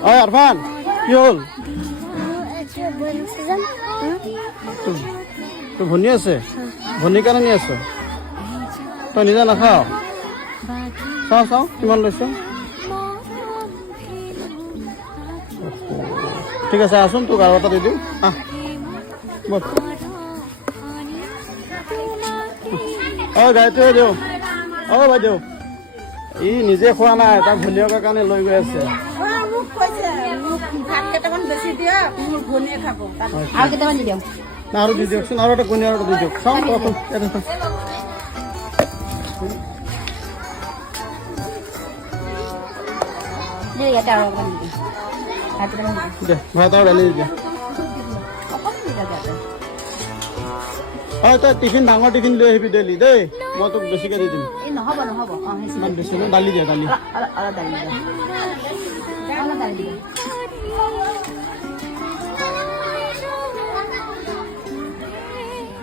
অ আৰফান কি হ'ল তোৰ ভনী আছে ভনীৰ কাৰণে নি আছ তই নিজে নাখাও চাওঁ চাওঁ কিমান লৈছ ঠিক আছে আছোন তোক আৰু এটা দি দিওঁ আহ বল অ গাড়ীটোৱে দিওঁ অ বাইদেউ ই নিজে খোৱা নাই তাৰ ভনীয়েকৰ কাৰণে লৈ গৈ আছে আৰু দি দিয়কচোন আৰু এটা কণী আৰু এটা দি দিয়ক চাওঁ দে ভাত আৰু দালি দিয়া হয় তই টিফিন ডাঙৰ টিফিন লৈ আহিবি ডেইলি দেই মই তোক বেছিকৈ দি দিম ইমান বেছি নহয় দালি দিয়া দালি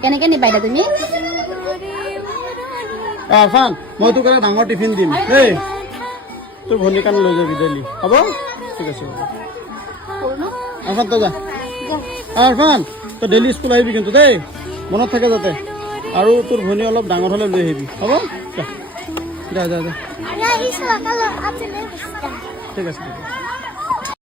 কেনেকে নিবা এতিয়া তুমি আৰফান মই তোক এটা ডাঙৰ টিফিন দিম দেই তোৰ ভনীৰ কাৰণে লৈ যাবি ডেইলি হ'ব ঠিক আছে আৰফান তই যা আৰফান তই ডেইলি স্কুল আহিবি কিন্তু দেই মনত থাকে যাতে আৰু তোৰ ভনী অলপ ডাঙৰ হ'লে লৈ আহিবি হ'ব যা যা যা যা ঠিক আছে